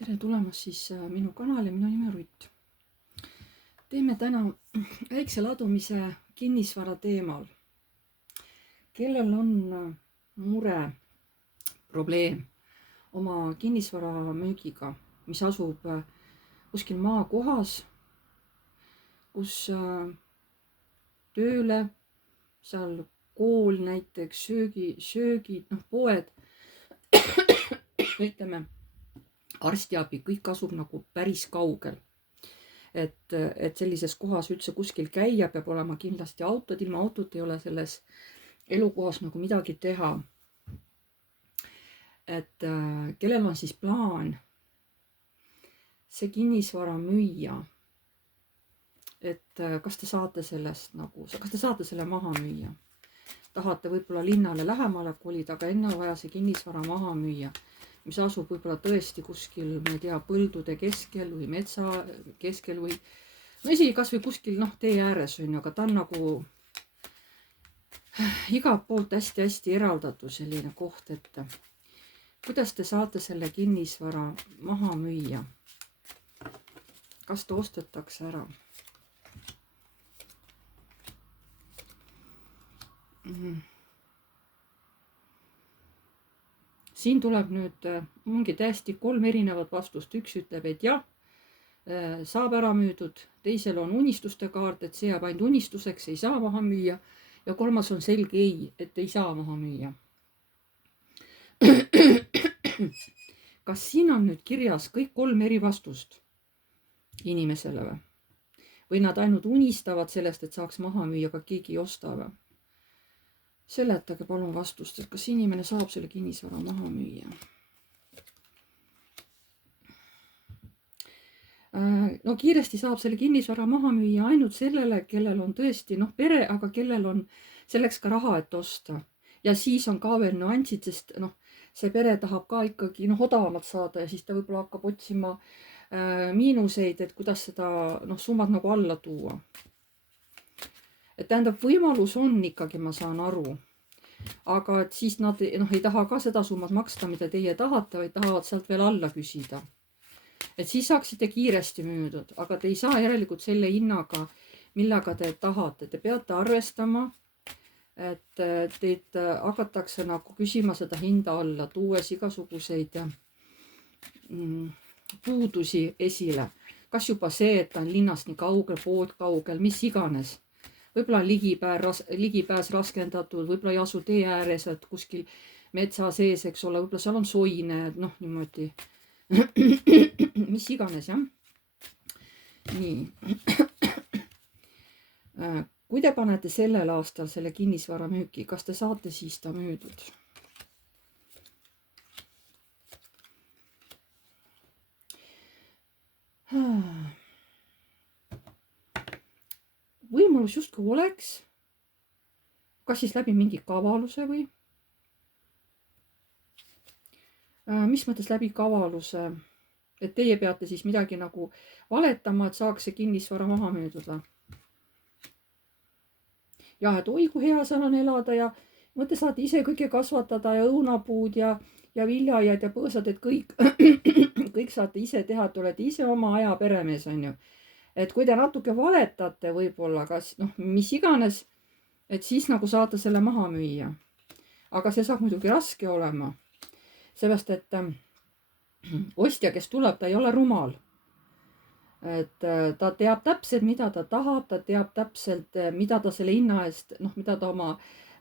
Tere tulemast siis minu kanali, minu nimi on Rutt. Teeme täna väikse ladumise kinnisvara teemal. Kellel on mure, probleem oma kinnisvara müügiga, mis asub kuskil maakohas, kus tööle, seal kool näiteks, söögid, poed, ütleme, arstiabi, kõik asub nagu päris kaugel. Et sellises kohas üldse kuskil käia peab olema kindlasti autod, ilma autot ei ole selles elukohas nagu midagi teha. Et kellel on siis plaan see kinnisvara müüa, et kas te saate sellest kas te saate selle maha müüa? Tahate võib-olla linnale lähemale kolida, aga enne on vaja see kinnisvara maha müüa, mis asub võib-olla tõesti kuskil, ma ei tea, põldude keskel või metsa keskel või no isegi kas või kuskil tee ääres on ju, aga ta on nagu igalt poolt hästi-hästi eraldatud selline koht, et kuidas te saate selle kinnisvara maha müüa? Kas ta ostetakse ära? Siin tuleb nüüd ongi täiesti 3 erinevat vastust. Üks ütleb, et jah, saab ära müüdud. Teisel on unistuste kaart, et see jääb ainult unistuseks, ei saa maha müüa. Ja 3. on selge ei, et ei saa maha müüa. Kas siin on nüüd kirjas kõik 3 eri vastust inimesele või? Või nad ainult unistavad sellest, et saaks maha müüa, aga keegi ei osta või? Seletage palun vastust, et kas inimene saab selle kinnisvara maha müüa. No kiiresti saab selle kinnisvara maha müüa ainult sellele, kellel on tõesti pere, aga kellel on selleks ka raha, et osta. Ja siis on ka veel nüansid, sest see pere tahab ka ikkagi odavamalt saada ja siis ta võib-olla hakkab otsima miinuseid, et kuidas seda summad nagu alla tuua. Et tähendab, võimalus on ikkagi, ma saan aru, aga et siis nad ei taha ka seda summat maksta, mida teie tahate, vaid tahavad sealt veel alla küsida. Et siis saaksite kiiresti müüdud, aga te ei saa järelikult selle hinnaga, millega te tahate. Te peate arvestama, et teid hakatakse nagu küsima seda hinda alla, tuues igasuguseid puudusi esile. Kas juba see, et ta on linnast nii kaugel, pood kaugel, mis iganes. Võib-olla on ligipääs raskendatud, võib-olla ei asu tee ääres, et kuskil metsa sees, eks ole, võib-olla seal on soine, niimoodi. Mis iganes, jah. Nii. Kui te panete sellel aastal selle kinnisvara müüki, kas te saate siis ta müüdud? Võimalus justkui oleks, kas siis läbi mingi kavaluse või? Mis mõttes läbi kavaluse? Et teie peate siis midagi nagu valetama, et saaks see kinnisvara maha müüdud või? Jah, et oi kui hea seal on elada ja mõte saate ise kõike kasvatada ja õunapuud ja viljajad ja põõsad, et kõik saate ise teha, et olete ise oma aja peremees, on ju. Et kui te natuke valetate võib-olla, kas mis iganes, et siis nagu saate selle maha müüa. Aga see saab muidugi raske olema. Seepärast, et ostja, kes tuleb, ta ei ole rumal. Et ta teab täpselt, mida ta tahab, ta teab täpselt, mida ta selle hinna eest, mida ta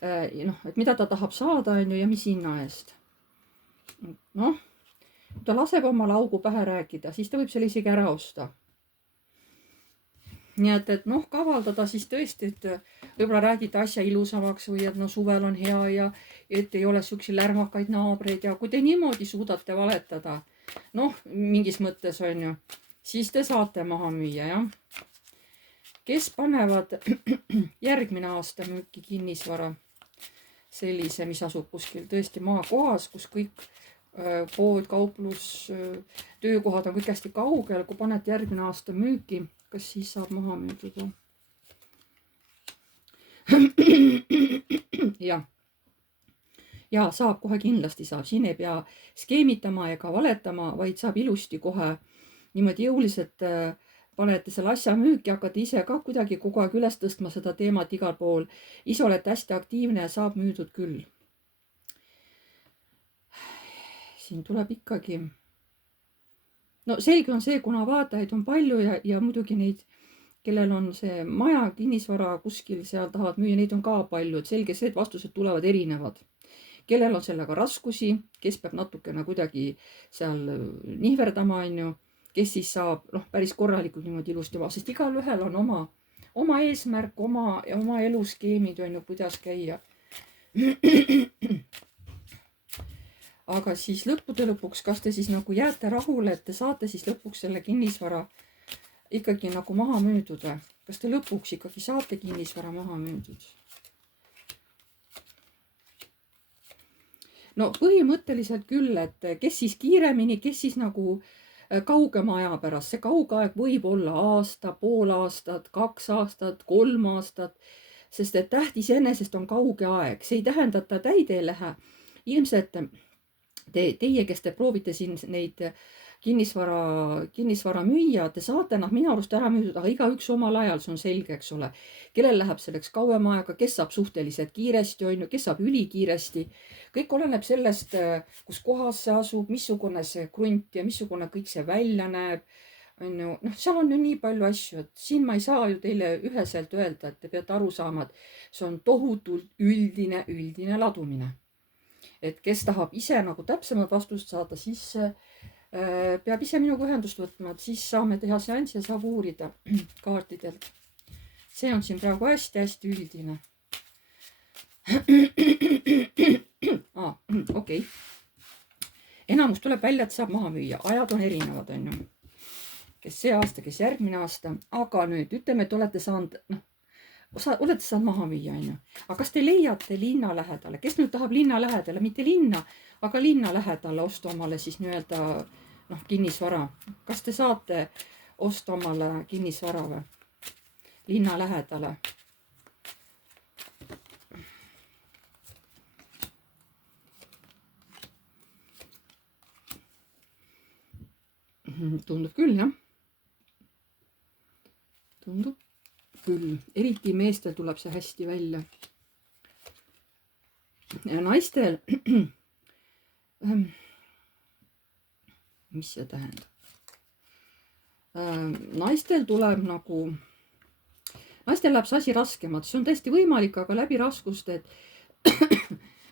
et mida ta tahab saada, on ju, ja mis hinna eest. Kui ta laseb omale augu pähe rääkida, siis ta võib selle isegi ära osta. Nii et kavaldada siis tõesti, et võib-olla räägite asja ilusamaks või et suvel on hea ja et ei ole siuksi lärmakaid naabreid ja kui te niimoodi suudate valetada, mingis mõttes on ju, siis te saate maha müüa, jah. Kes panevad järgmine aasta müüki kinnisvara sellise, mis asub kuskil tõesti maakohas, kus kõik pood, kauplus, töökohad on kõik hästi kaugel, kui panete järgmine aasta müüki, kas siis saab maha müüdud? Jah. ja saab, kohe kindlasti saab, siin ei pea skeemitama ega valetama, vaid saab ilusti kohe niimoodi jõuliselt panete selle asja müüki, hakkate ise ka kuidagi kogu aeg üles tõstma seda teemat igal pool. ise olete hästi aktiivne ja saab müüdud küll. siin tuleb ikkagi, no selge on see, kuna vaatajaid on palju ja muidugi neid, kellel on see maja, kinnisvara kuskil seal tahavad müüa, neid on ka palju, et selge see, et vastused tulevad erinevad. kellel on sellega raskusi, kes peab natukene kuidagi seal nihverdama, onju, kes siis saab päris korralikult niimoodi ilusti vastu, sest igalühel on oma eesmärk, oma eluskeemid, onju, kuidas käia. aga siis lõppude lõpuks, kas te siis nagu jääte rahule, et te saate siis lõpuks selle kinnisvara ikkagi nagu maha müüdud või? Kas te lõpuks ikkagi saate kinnisvara maha müüdud? No põhimõtteliselt küll, et kes siis kiiremini, kes siis nagu kaugema aja pärast. See kauge aeg võib olla aasta, pool aastat, 2 aastat, 3 aastat, sest et täht iseenesest on kauge aeg. See ei tähenda, et ta täide ei lähe. Ilmselt teie, kes te proovite siin neid kinnisvara müüa, te saate nad minu arust ära müüdud, aga igaüks omal ajal, see on selge, eks ole. Kellel läheb selleks kauem aega, kes saab suhteliselt kiiresti, onju, kes saab ülikiiresti. Kõik oleneb sellest, kus kohas see asub, missugune see krunt ja missugune kõik see välja näeb. Onju, seal on ju nii palju asju, et siin ma ei saa ju teile üheselt öelda, et te peate aru saama, et see on tohutult üldine ladumine. Et kes tahab ise nagu täpsemad vastust saada, siis peab ise minuga ühendust võtma, et siis saame teha seansi ja saab uurida kaartidelt. See on siin praegu hästi üldine. Okei. Enamus tuleb välja, et saab maha müüa. Ajad on erinevad, on ju. Kes see aasta, kes järgmine aasta. Aga nüüd ütleme, et olete saanud maha müüa, on ju. Aga kas te leiate linna lähedale? Kes nüüd tahab linna lähedale? Mitte linna, aga linna lähedale osta omale siis nii-öelda kinnisvara. Kas te saate osta omale kinnisvara või? Linna lähedale. Tundub küll, jah. Tundub küll. Eriti meestel tuleb see hästi välja. Ja naistel... mis see tähendab? Naistel tuleb nagu... Naistel läheb see asi raskemalt. See on täiesti võimalik, aga läbi raskuste, et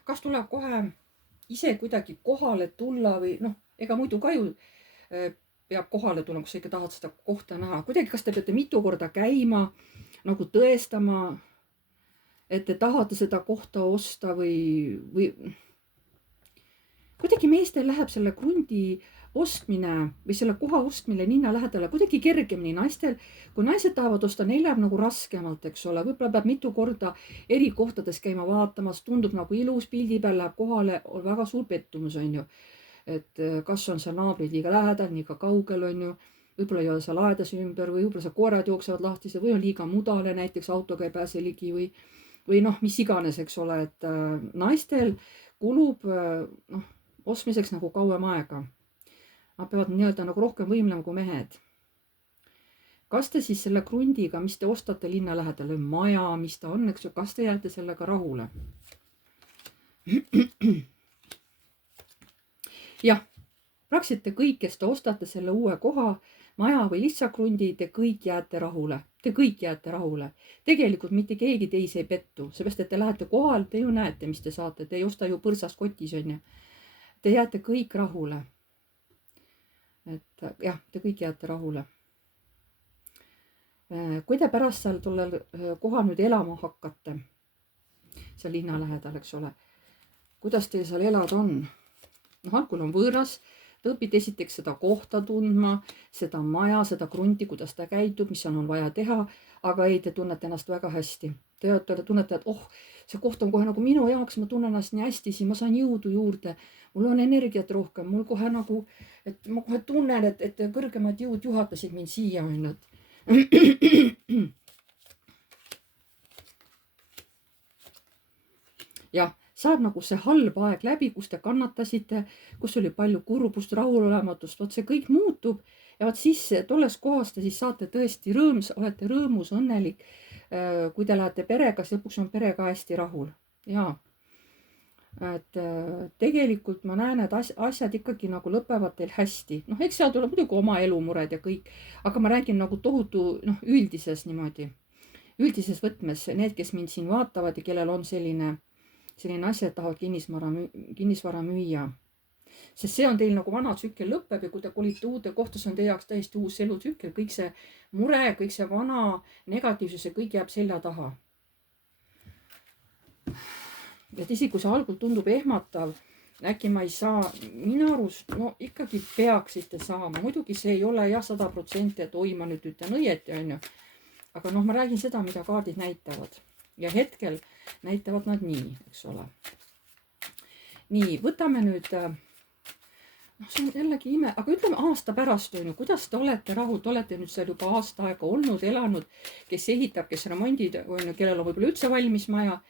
kas tuleb kohe ise kuidagi kohale tulla või ega muidu ka ju peab kohale tulema, kus sa ikka tahad seda kohta näha. Kuidagi, kas te peate mitu korda käima, nagu tõestama, et te tahate seda kohta osta või kuidagi meestel läheb selle krundi ostmine või selle koha ostmine linna lähedale kuidagi kergemini. Naistel, kui naised tahavad osta, neil läheb nagu raskemalt, eks ole. Võib-olla peab mitu korda eri kohtades käima vaatamas, tundub nagu ilus, pildi peal läheb kohale, on väga suur pettumus, on ju. Et kas on seal naabrid liiga lähedal, liiga kaugel, on ju. Võib-olla ei ole seal aedas ümber või võib-olla seal koerad jooksevad lahtise või on liiga mudale, näiteks autoga ei pääse ligi või mis iganes, eks ole. Et naistel kulub ostmiseks nagu kauem aega. Nad peavad nii-öelda nagu rohkem võimlema kui mehed. Kas te siis selle krundiga, mis te ostate linna lähedale, maja, mis ta on, eks ju, kas te jääte sellega rahule? Jah, praktiliselt te kõik, kes te ostate selle uue koha, maja või lihtsalt krundi, te kõik jääte rahule. Te kõik jääte rahule. Tegelikult mitte keegi teisi ei pettu, seepärast, et te lähete kohal, te ju näete, mis te saate. Te ei osta ju põrsas kotis, on ju. Te jääte kõik rahule. Et jah, te kõik jääte rahule. Kui te pärast seal tollel kohal nüüd elama hakkate, seal linna lähedal, eks ole, kuidas teil seal elada on? Algul on võõras, te õpite esiteks seda kohta tundma, seda maja, seda krunti, kuidas ta käitub, mis on vaja teha, aga ei, te tunnete ennast väga hästi. Te tunnete, et see koht on kohe nagu minu jaoks, ma tunnen ennast nii hästi siin, ma saan jõudu juurde, mul on energiat rohkem, mul kohe nagu, et ma kohe tunnen, et kõrgemad jõud juhatasid mind siia, on ju. Jah, saab nagu see halb aeg läbi, kus te kannatasite, kus oli palju kurbust, rahulolematust, vot see kõik muutub ja vot siis tolles kohas te siis saate tõesti olete rõõmus, õnnelik. Kui te lähete perega, siis lõpuks on pere ka hästi rahul. Jaa. Et tegelikult ma näen, et asjad ikkagi nagu lõpevad teil hästi. Noh, eks seal tuleb muidugi oma elumured ja kõik, aga ma räägin nagu tohutu, noh, üldises niimoodi, üldises võtmes. Need, kes mind siin vaatavad ja kellel on selline asi, et tahavad kinnisvara müüa. Sest see on teil nagu vana tsükkel lõpeb ja kui te kolite uude kohta, see on teie jaoks täiesti uus elutsükkel. Kõik see mure, kõik see vana negatiivsus, see kõik jääb selja taha. Et isegi kui see algul tundub ehmatav, äkki ma ei saa, minu arust, no ikkagi peaksite saama. Muidugi see ei ole jah 100%, et oi, ma nüüd ütlen õieti, on ju. Aga noh, ma räägin seda, mida kaardid näitavad. Ja hetkel näitavad nad nii, eks ole. Nii, võtame nüüd, noh, see on jällegi ime, aga ütleme aasta pärast, on ju, kuidas te olete rahul, te olete nüüd seal juba aasta aega olnud, elanud, kes ehitab, kes remondid, on ju, kellel on võib-olla üldse valmis maja.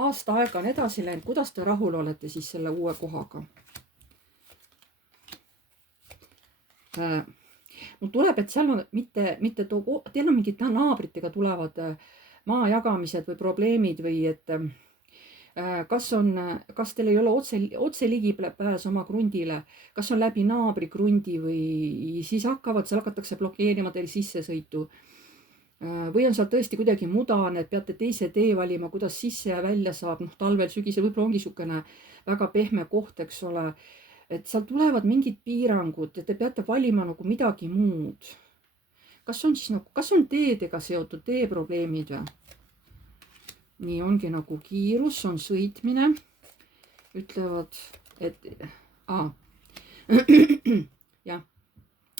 Aasta aega on edasi läinud, kuidas te rahul olete siis selle uue kohaga? Mul tuleb, et seal on mitte teil on mingid naabritega tulevad maa jagamised või probleemid või et kas teil ei ole otse ligipääs oma krundile, kas on läbi naabri krundi või siis hakatakse blokeerima teil sissesõitu. Või on seal tõesti kuidagi mudane, et peate teise tee valima, kuidas sisse ja välja saab, noh, talvel, sügisel, võib-olla ongi niisugune väga pehme koht, eks ole, et seal tulevad mingid piirangud ja te peate valima nagu midagi muud. Kas on siis nagu, kas on teedega seotud teeprobleemid või? Nii ongi nagu kiirus, on sõitmine, ütlevad, et jah,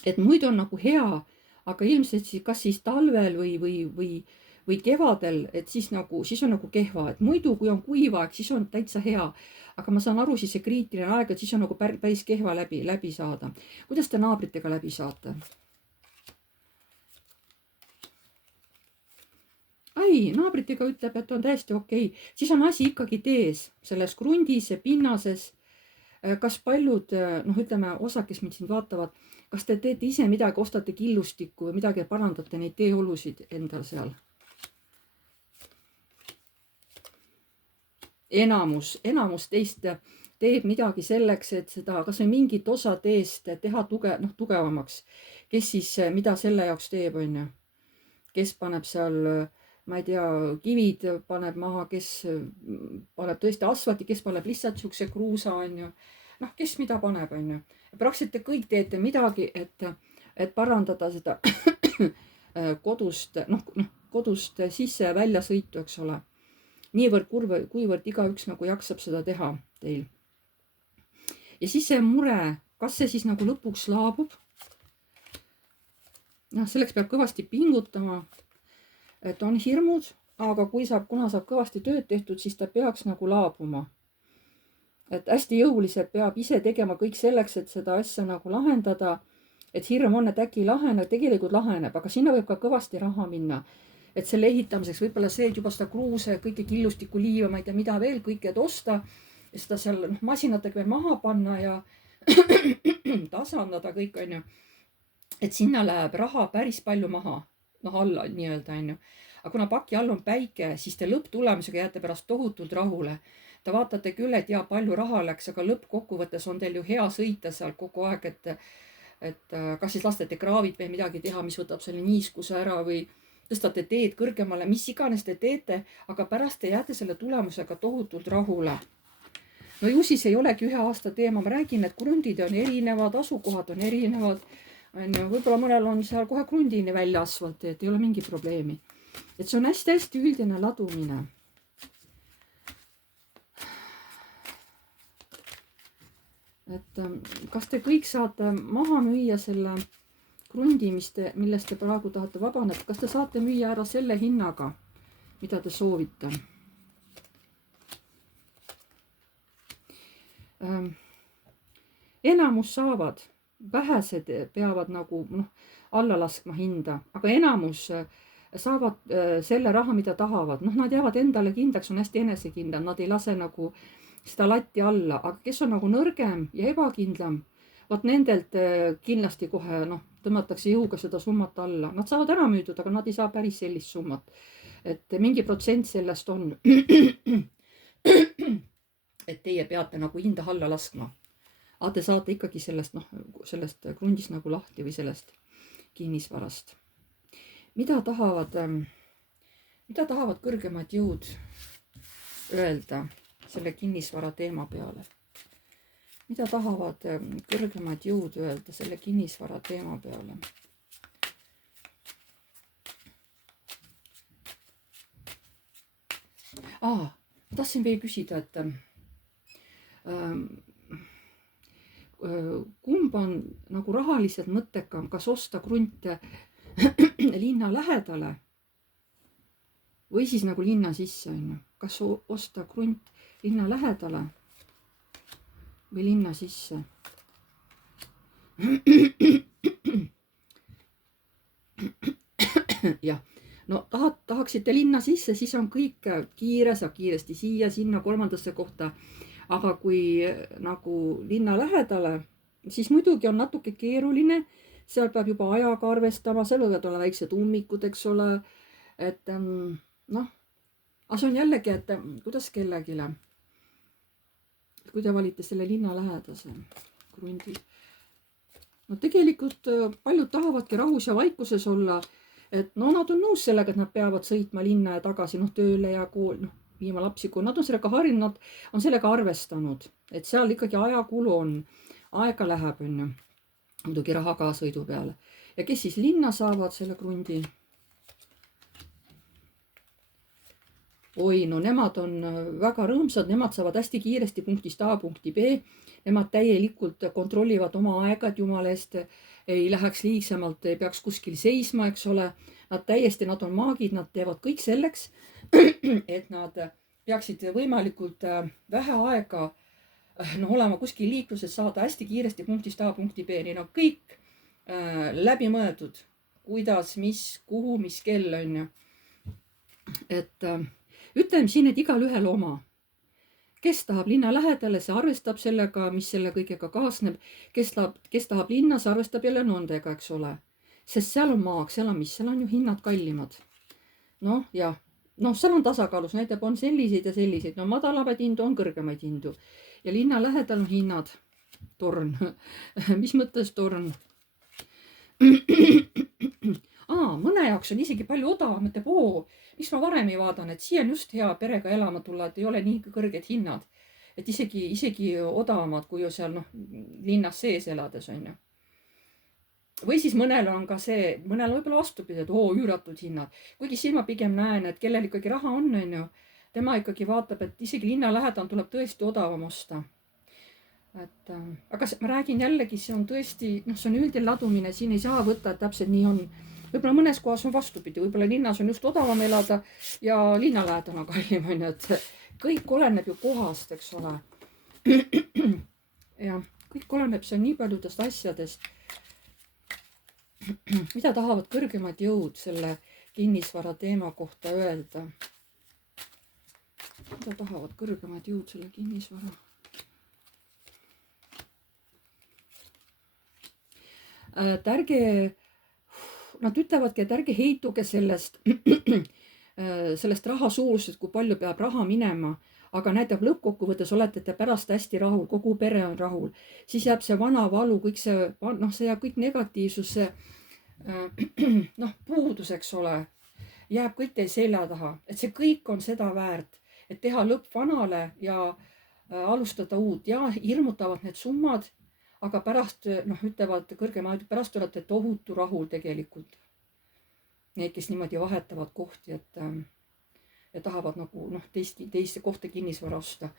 et muidu on nagu hea, aga ilmselt siis, kas siis talvel või kevadel, et siis on nagu kehva, et muidu, kui on kuiv aeg, siis on täitsa hea. Aga ma saan aru, siis see kriitiline aeg, et siis on nagu päris kehva läbi saada. Kuidas te naabritega läbi saate? Ai, naabritega ütleb, et on täiesti okei. Siis on asi ikkagi tees, selles krundis ja pinnases. Kas paljud, noh, ütleme, osad, kes mind siin vaatavad, kas te teete ise midagi, ostate killustikku või midagi, parandate neid teeolusid endal seal? Enamus teist teeb midagi selleks, et seda, kas või mingit osa teest teha tugevamaks. Kes siis, mida selle jaoks teeb, on ju? Kes paneb seal, ma ei tea, kivid paneb maha, kes paneb tõesti asfalti, kes paneb lihtsalt niisuguse kruusa, on ju. Noh, kes mida paneb, on ju. Praktiliselt te kõik teete midagi, et parandada seda kodust sisse ja välja sõitu, eks ole. Niivõrd kuivõrd igaüks nagu jaksab seda teha teil. Ja siis see mure, kas see siis nagu lõpuks laabub? Noh, selleks peab kõvasti pingutama, et on hirmud, aga kuna saab kõvasti tööd tehtud, siis ta peaks nagu laabuma. Et hästi jõuliselt peab ise tegema kõik selleks, et seda asja nagu lahendada, et hirm on, et äkki tegelikult laheneb, aga sinna võib ka kõvasti raha minna. Et selle ehitamiseks võib-olla see, et juba seda kruuse, kõike killustikku liiva, ma ei tea, mida veel, kõike osta ja seda seal masinatega veel maha panna ja tasandada kõik, on ju. Et sinna läheb raha päris palju maha, noh alla nii-öelda, on ju. Aga kuna paki all on päike, siis te lõpptulemusega jääte pärast tohutult rahule. Te vaatate küll, et ja palju raha läks, aga lõppkokkuvõttes on teil ju hea sõita seal kogu aeg, et kas siis lastate kraavid või midagi teha, mis võtab selle niiskuse ära või tõstate teed kõrgemale, mis iganes te teete, aga pärast te jääte selle tulemusega tohutult rahule. No ju siis ei olegi ühe aasta teema, ma räägin, et krundid on erinevad, asukohad on erinevad. Võib-olla mõnel on seal kohe krundini välja asfalt, et ei ole mingi probleemi. Et see on hästi-hästi üldine ladumine. Et kas te kõik saate maha müüa selle krundi, millest te praegu tahate vabaneda, kas te saate müüa ära selle hinnaga, mida te soovite? Enamus saavad, vähesed peavad nagu alla laskma hinda, aga enamus saavad selle raha, mida tahavad. Nad jäävad endale kindlaks, on hästi enesekindlad, nad ei lase nagu seda latti alla, aga kes on nagu nõrgem ja ebakindlam, vot nendelt kindlasti kohe tõmmatakse jõuga seda summat alla. Nad saavad ära müüdud, aga nad ei saa päris sellist summat. Et mingi protsent sellest on, et teie peate nagu hinda alla laskma. Aga te saate ikkagi sellest krundist nagu lahti või sellest kinnisvarast. Mida tahavad kõrgemad jõud öelda selle kinnisvara teema peale? Mida tahavad kõrgemad jõud öelda selle kinnisvara teema peale? Ma tahtsin veel küsida, et kumb on nagu rahaliselt mõttekam, kas osta krunte linna lähedale või siis nagu linna sisse, on ju. Kas osta krunt linna lähedale või linna sisse? Jah, no tahaksite linna sisse, siis on kõik kiire, saab kiiresti siia, sinna, kolmandasse kohta. Aga kui nagu linna lähedale, siis muidugi on natuke keeruline, seal peab juba ajaga arvestama, seal võivad olla väiksed ummikud, eks ole, et aga see on jällegi, et kuidas kellegile, kui te valite selle linna lähedase krundi. No tegelikult paljud tahavadki rahus ja vaikuses olla, et nad on nõus sellega, et nad peavad sõitma linna ja tagasi tööle ja kool, viima lapsi, kui nad on sellega harjunud, nad on sellega arvestanud, et seal ikkagi ajakulu on, aega läheb, on ju, muidugi raha ka sõidu peale. Ja kes siis linna saavad selle krundi? Oi, no nemad on väga rõõmsad, nemad saavad hästi kiiresti punktist A punkti B, nemad täielikult kontrollivad oma aega, et jumala eest ei läheks liigsemalt, ei peaks kuskil seisma, eks ole. Nad on maagid, nad teevad kõik selleks, et nad peaksid võimalikult vähe aega olema kuskil liikluses, saada hästi kiiresti punktist A punkti B, neil on kõik läbi mõeldud, kuidas, mis, kuhu, mis kell on ju. Et ütleme siin, et igalühel oma. Kes tahab linna lähedale, see arvestab sellega, mis selle kõigega kaasneb. Kes tahab linna, see arvestab jälle nendega, eks ole. Sest seal on maag, seal on ju hinnad kallimad. Seal on tasakaalus, näitab, on selliseid ja selliseid. Madalamaid hindu on kõrgemaid hindu. Ja linna lähedal on hinnad. Torn. Mis mõttes torn? Mõne jaoks on isegi palju odavam, et miks ma varem ei vaadan, et siia on just hea perega elama tulla, et ei ole nii kõrged hinnad. Et isegi odavamad, kui ju seal linnas sees elades on ju. Või siis mõnel on ka see, mõnel võib-olla vastupidi, et üüratud hinnad. Kuigi siin ma pigem näen, et kellel ikkagi raha on ju, tema ikkagi vaatab, et isegi linna lähedal tuleb tõesti odavam osta. Aga ma räägin jällegi, see on tõesti, see on üldine ladumine, siin ei saa võtta, et täpselt nii on. Võib-olla mõnes kohas on vastupidi, võib-olla linnas on just odavam elada ja linna lähedal on kallim, on ju, et kõik oleneb ju kohast, eks ole. Ja kõik oleneb, see on nii paljudest asjadest. Mida tahavad kõrgemad jõud selle kinnisvara teema kohta öelda? Mida tahavad kõrgemad jõud selle kinnisvara? Nad ütlevadki, et ärge heituge sellest raha suurusest, kui palju peab raha minema, aga näitab lõppkokkuvõttes olete te pärast hästi rahul, kogu pere on rahul, siis jääb see vana valu, kõik see jääb kõik negatiivsus, puudus, eks ole, jääb kõik teil selja taha, et see kõik on seda väärt, et teha lõpp vanale ja alustada uut ja hirmutavad need summad, aga pärast, ütlevad kõrgemad, pärast olete tohutu rahul tegelikult. Need, kes niimoodi vahetavad kohti, et tahavad teiste kohta kinnisvara osta.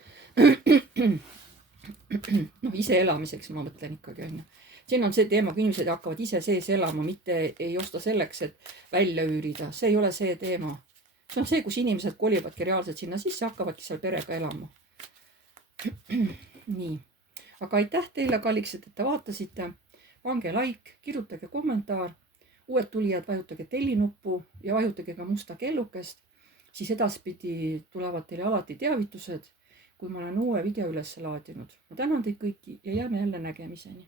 Ise elamiseks ma mõtlen ikkagi, on ju. Siin on see teema, kui inimesed hakkavad ise sees elama, mitte ei osta selleks, et välja üürida. See ei ole see teema. See on see, kus inimesed kolivadki reaalselt sinna sisse, hakkavadki seal perega elama. Nii. Aga aitäh teile, kalliksed, et te vaatasite. Pange like, kirjutage kommentaar. Uued tulijad vajutage tellinuppu ja vajutage ka musta kellukest. Siis edaspidi tulevad teile alati teavitused, kui ma olen uue video üles laadinud. ma tänan teid kõiki ja jääme jälle nägemiseni.